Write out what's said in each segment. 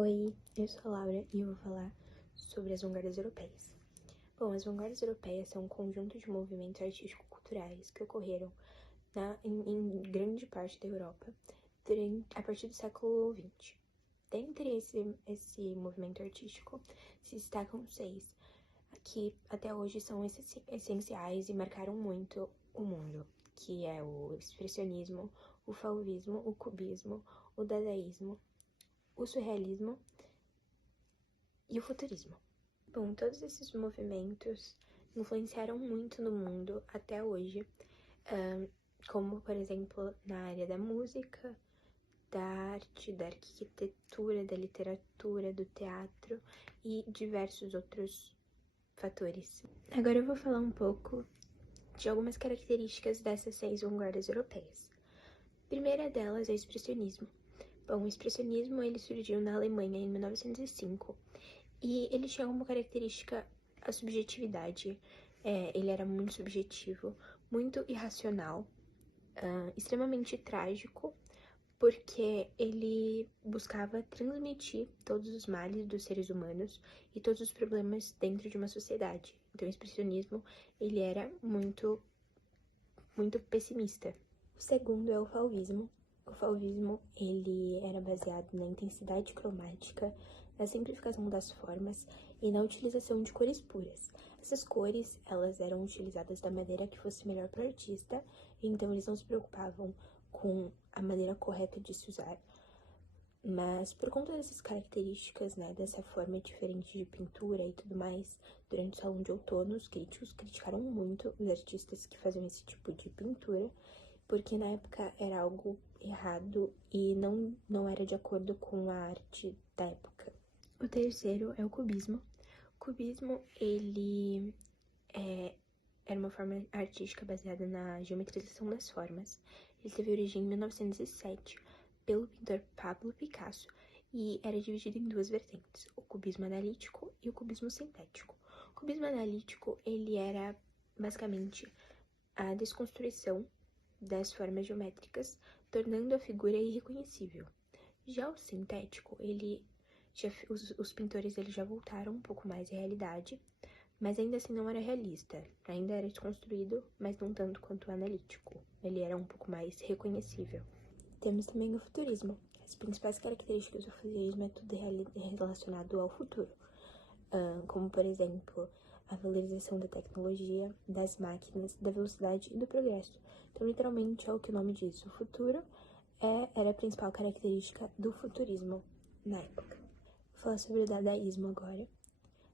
Oi, eu sou a Laura e eu vou falar sobre as vanguardas europeias. Bom, as vanguardas europeias são um conjunto de movimentos artístico-culturais que ocorreram em grande parte da Europa a partir do século XX. Dentre esse movimento artístico se destacam 6, que até hoje são essenciais e marcaram muito o mundo, que é o expressionismo, o fauvismo, o cubismo, o dadaísmo, o surrealismo e o futurismo. Bom, todos esses movimentos influenciaram muito no mundo até hoje, como, por exemplo, na área da música, da arte, da arquitetura, da literatura, do teatro e diversos outros fatores. Agora eu vou falar um pouco de algumas características dessas 6 vanguardas europeias. A primeira delas é o expressionismo. Bom, o expressionismo ele surgiu na Alemanha em 1905 e ele tinha como característica a subjetividade. Ele era muito subjetivo, muito irracional, extremamente trágico, porque ele buscava transmitir todos os males dos seres humanos e todos os problemas dentro de uma sociedade. Então, o expressionismo ele era muito pessimista. O segundo é o fauvismo. O fauvismo, ele era baseado na intensidade cromática, na simplificação das formas e na utilização de cores puras. Essas cores, elas eram utilizadas da maneira que fosse melhor para o artista, então eles não se preocupavam com a maneira correta de se usar. Mas por conta dessas características, dessa forma diferente de pintura e tudo mais, durante o Salão de Outono, os críticos criticaram muito os artistas que faziam esse tipo de pintura, porque na época era algo errado e não era de acordo com a arte da época. O terceiro é o cubismo. O cubismo, ele era uma forma artística baseada na geometrização das formas. Ele teve origem em 1907 pelo pintor Pablo Picasso e era dividido em 2 vertentes, o cubismo analítico e o cubismo sintético. O cubismo analítico, ele era basicamente a desconstrução das formas geométricas, tornando a figura irreconhecível. Já o sintético, os pintores eles já voltaram um pouco mais à realidade, mas ainda assim não era realista, ainda era desconstruído, mas não tanto quanto o analítico. Ele era um pouco mais reconhecível. Temos também o futurismo. As principais características do futurismo é tudo relacionado ao futuro, como, por exemplo, a valorização da tecnologia, das máquinas, da velocidade e do progresso. Então, literalmente, é o que o nome diz. O futuro era a principal característica do futurismo na época. Vou falar sobre o dadaísmo agora.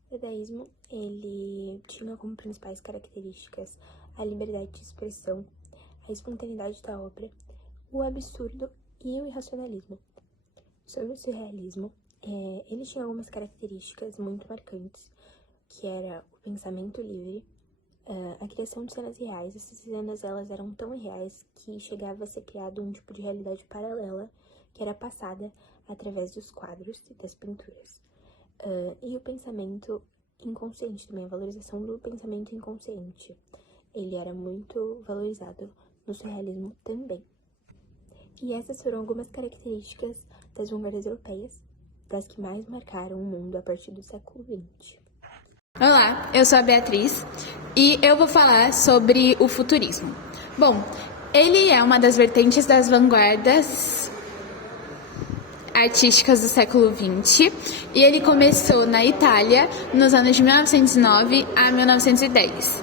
O dadaísmo, ele tinha como principais características a liberdade de expressão, a espontaneidade da obra, o absurdo e o irracionalismo. Sobre o surrealismo, ele tinha algumas características muito marcantes, que era o pensamento livre, a criação de cenas reais. Essas cenas elas eram tão irreais que chegava a ser criado um tipo de realidade paralela que era passada através dos quadros e das pinturas. E o pensamento inconsciente também, a valorização do pensamento inconsciente. Ele era muito valorizado no surrealismo também. E essas foram algumas características das vanguardas europeias, das que mais marcaram o mundo a partir do século XX. Olá, eu sou a Beatriz e eu vou falar sobre o futurismo. Bom, ele é uma das vertentes das vanguardas artísticas do século XX e ele começou na Itália nos anos de 1909 a 1910,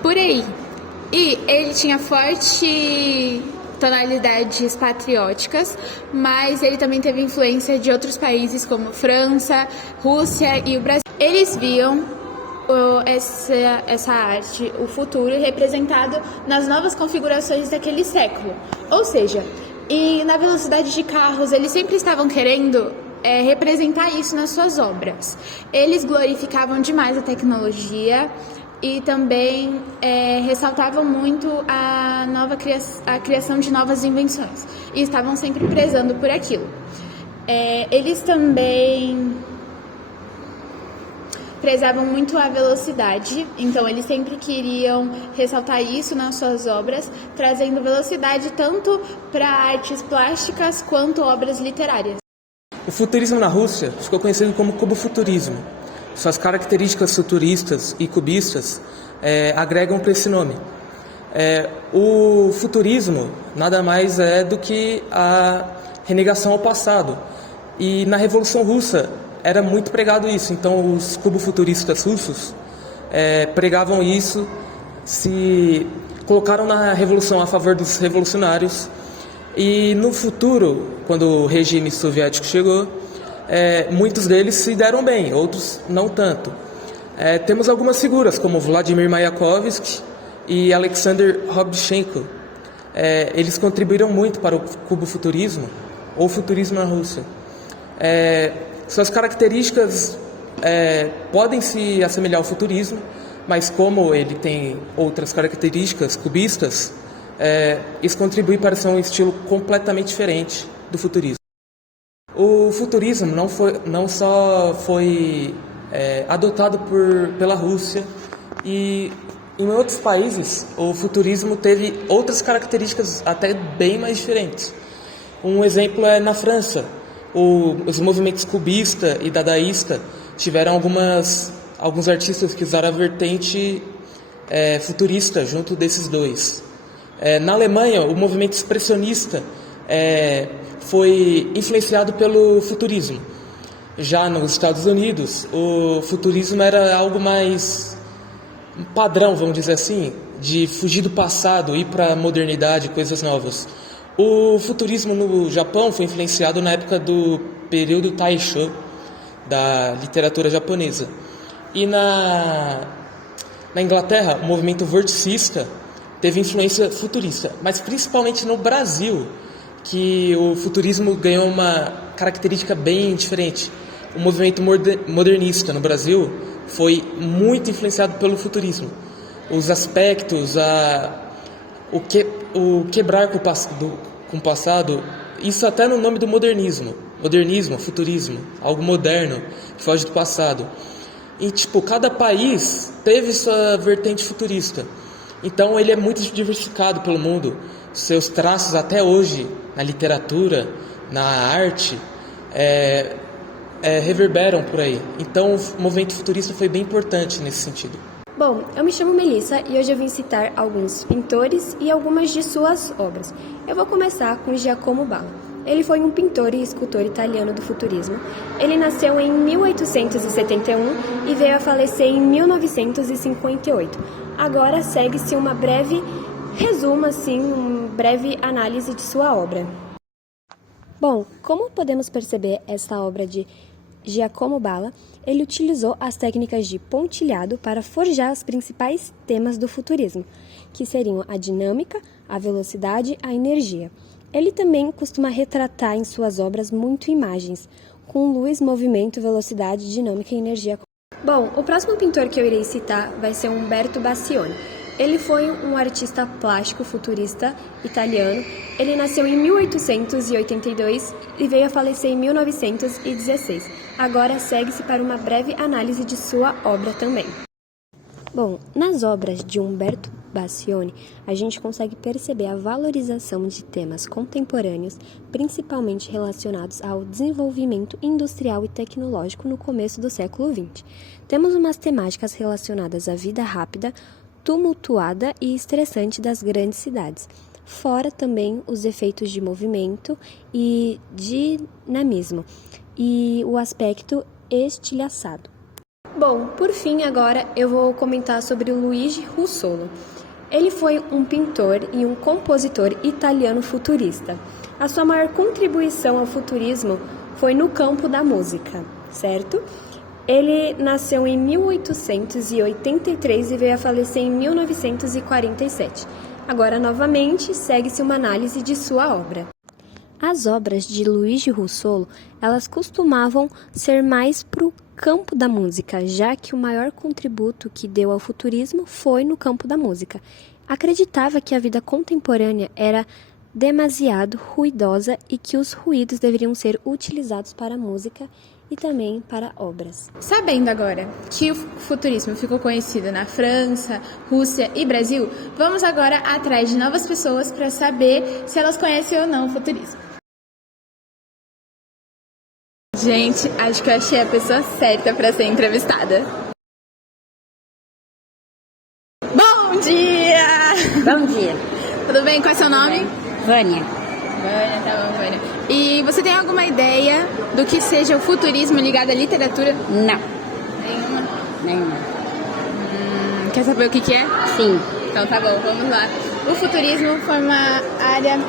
por aí. E ele tinha forte tonalidades patrióticas, mas ele também teve influência de outros países como França, Rússia e o Brasil. Eles viam essa arte, o futuro, representado nas novas configurações daquele século. Ou seja, e na velocidade de carros, eles sempre estavam querendo representar isso nas suas obras. Eles glorificavam demais a tecnologia e também ressaltavam muito a criação de novas invenções. E estavam sempre prezando por aquilo. Eles também prezavam muito a velocidade, então eles sempre queriam ressaltar isso nas suas obras, trazendo velocidade tanto para artes plásticas quanto obras literárias. O futurismo na Rússia ficou conhecido como cubofuturismo. Suas características futuristas e cubistas agregam para esse nome. O futurismo nada mais é do que a renegação ao passado. E na Revolução Russa era muito pregado isso. Então os cubofuturistas russos pregavam isso, se colocaram na revolução a favor dos revolucionários. E no futuro, quando o regime soviético chegou, muitos deles se deram bem, outros não tanto. Temos algumas figuras como Vladimir Mayakovsky e Alexander Robchenko. Eles contribuíram muito para o cubofuturismo ou futurismo na Rússia. Suas características podem se assemelhar ao futurismo, mas como ele tem outras características cubistas, isso contribui para ser um estilo completamente diferente do futurismo. O futurismo não só foi adotado pela Rússia, e em outros países o futurismo teve outras características até bem mais diferentes. Um exemplo é na França. Os movimentos cubista e dadaísta tiveram alguns artistas que usaram a vertente futurista junto desses dois. Na Alemanha, o movimento expressionista foi influenciado pelo futurismo. Já nos Estados Unidos, o futurismo era algo mais padrão, vamos dizer assim, de fugir do passado, ir para a modernidade, coisas novas. O futurismo no Japão foi influenciado na época do período Taisho, da literatura japonesa. E na Inglaterra, o movimento vorticista teve influência futurista, mas principalmente no Brasil, que o futurismo ganhou uma característica bem diferente. O movimento modernista no Brasil foi muito influenciado pelo futurismo. Os aspectos, o quebrar com o passado, isso até no nome do modernismo. Modernismo, futurismo, algo moderno, que foge do passado. E, cada país teve sua vertente futurista. Então, ele é muito diversificado pelo mundo. Seus traços, até hoje, na literatura, na arte, reverberam por aí. Então, o movimento futurista foi bem importante nesse sentido. Bom, eu me chamo Melissa e hoje eu vim citar alguns pintores e algumas de suas obras. Eu vou começar com Giacomo Balla. Ele foi um pintor e escultor italiano do futurismo. Ele nasceu em 1871 e veio a falecer em 1958. Agora segue-se uma breve resumo, uma breve análise de sua obra. Bom, como podemos perceber esta obra de Giacomo Balla, ele utilizou as técnicas de pontilhado para forjar os principais temas do futurismo, que seriam a dinâmica, a velocidade, a energia. Ele também costuma retratar em suas obras muito imagens, com luz, movimento, velocidade, dinâmica e energia. Bom, o próximo pintor que eu irei citar vai ser Umberto Bassioni. Ele foi um artista plástico futurista italiano. Ele nasceu em 1882 e veio a falecer em 1916. Agora segue-se para uma breve análise de sua obra também. Bom, nas obras de Umberto Bassioni, a gente consegue perceber a valorização de temas contemporâneos, principalmente relacionados ao desenvolvimento industrial e tecnológico no começo do século XX. Temos umas temáticas relacionadas à vida rápida, tumultuada e estressante das grandes cidades, fora também os efeitos de movimento e dinamismo e o aspecto estilhaçado. Bom, por fim, agora eu vou comentar sobre o Luigi Russolo. Ele foi um pintor e um compositor italiano futurista. A sua maior contribuição ao futurismo foi no campo da música, certo? Ele nasceu em 1883 e veio a falecer em 1947. Agora, novamente, segue-se uma análise de sua obra. As obras de Luigi Russolo, elas costumavam ser mais para o campo da música, já que o maior contributo que deu ao futurismo foi no campo da música. Acreditava que a vida contemporânea era demasiado ruidosa e que os ruídos deveriam ser utilizados para a música e também para obras. Sabendo agora que o futurismo ficou conhecido na França, Rússia e Brasil, vamos agora atrás de novas pessoas para saber se elas conhecem ou não o futurismo. Gente, acho que eu achei a pessoa certa para ser entrevistada. Bom dia! Bom dia. Tudo bem? Qual é seu nome? Vânia. Vânia, tá bom, Vânia. E você tem alguma ideia do que seja o futurismo ligado à literatura? Não. Nenhuma? Quer saber o que é? Sim. Então tá bom, vamos lá. O futurismo foi uma área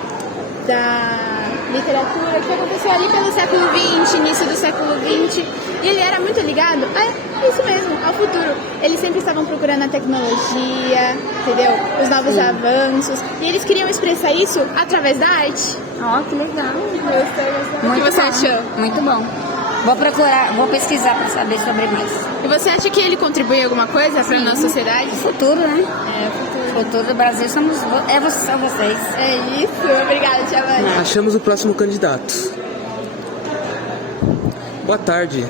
da literatura que aconteceu ali pelo século XX, início do século XX, e ele era muito ligado a isso mesmo, ao futuro. Eles sempre estavam procurando a tecnologia, entendeu? Os novos avanços, e eles queriam expressar isso através da arte. Ó, que legal. O que você achou? Muito bom. Vou procurar, vou pesquisar para saber sobre mais. E você acha que ele contribui alguma coisa para a nossa sociedade? Futuro, né? É, Futuro do Brasil são vocês. É isso. Obrigada, tia Vânia. Achamos o próximo candidato. Boa tarde.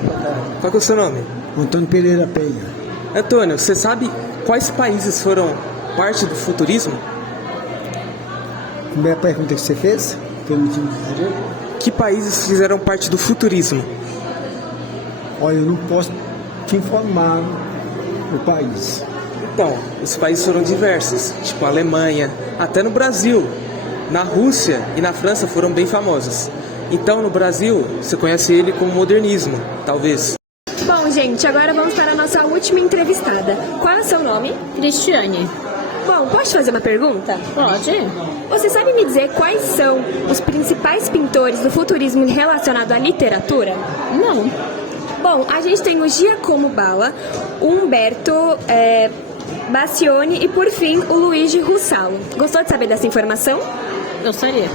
Qual que é o seu nome? Antônio Pereira Penha. Antônio, você sabe quais países foram parte do futurismo? Como é a pergunta que você fez? Permitindo dizer? Que países fizeram parte do futurismo? Olha, eu não posso te informar o país. Então, os países foram diversos, tipo a Alemanha, até no Brasil, na Rússia e na França foram bem famosos. Então, no Brasil, você conhece ele como modernismo, talvez. Bom, gente, agora vamos para a nossa última entrevistada. Qual é o seu nome? Cristiane. Bom, posso fazer uma pergunta? Pode? Você sabe me dizer quais são os principais pintores do futurismo relacionado à literatura? Não. Bom, a gente tem o Giacomo Balla, o Umberto Bassioni e, por fim, o Luigi Russalo. Gostou de saber dessa informação? Gostaria.